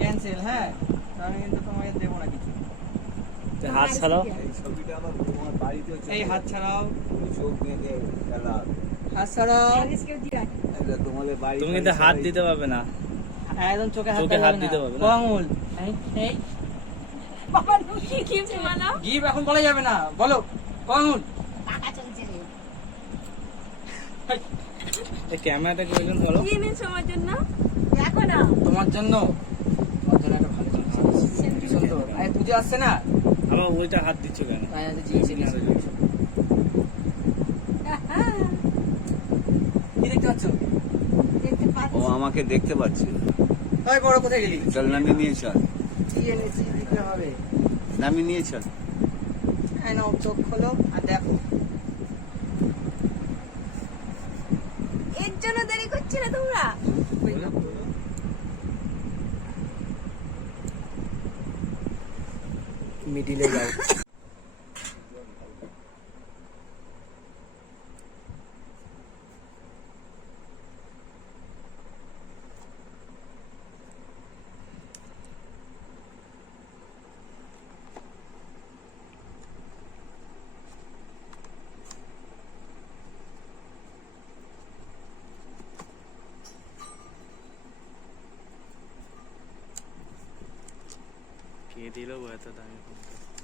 Cancel. হ্যাঁ, আমি কিন্তু তোমাকে দেবো না কিছু। হাত ছাড়াও। এই ছবিটা আমার তোমার বাড়িতে হচ্ছে। এই হাত ছাড়াও, চোখ বেঁধে খেলা। হাত ছাড়াও। এটা তোমাদের বাড়ি। তুমি কিন্তু হাত দিতে পারবে না। একদম চোখে হাত চোখে হাত দিতে পারবে না। আঙুল। এই বাবা কি গিফট বানাও? গিফট এখন বলা যাবে না, বলো আঙুল। টাকা চলছে রে। এই ক্যামেরাটা কি ওজন বলো? কি এনেছো আমার জন্য? দেখো না। তোমার জন্য একটা ভালো জিনিস আছে। ভীষণ তো আরে পুজো আসছে না, আবার ওইটা হাত দিচ্ছ কেন? তাই আজ জিনিস এনেছি। কি দেখতে পাচ্ছ? দেখতে ও পাচ্ছি। আমাকে দেখতে পাচ্ছে। ওই বড় কোথায় গেলি? চল নামি নিয়ে চল। কি এনেছি দিতে হবে। নামি নিয়ে চল। এই নাও, চোখ খোলো আর দেখো। এর জন্য দেরি করছিলে তোমরা? মিডিলে যাও। কে দিল এত দামি ফোনটা?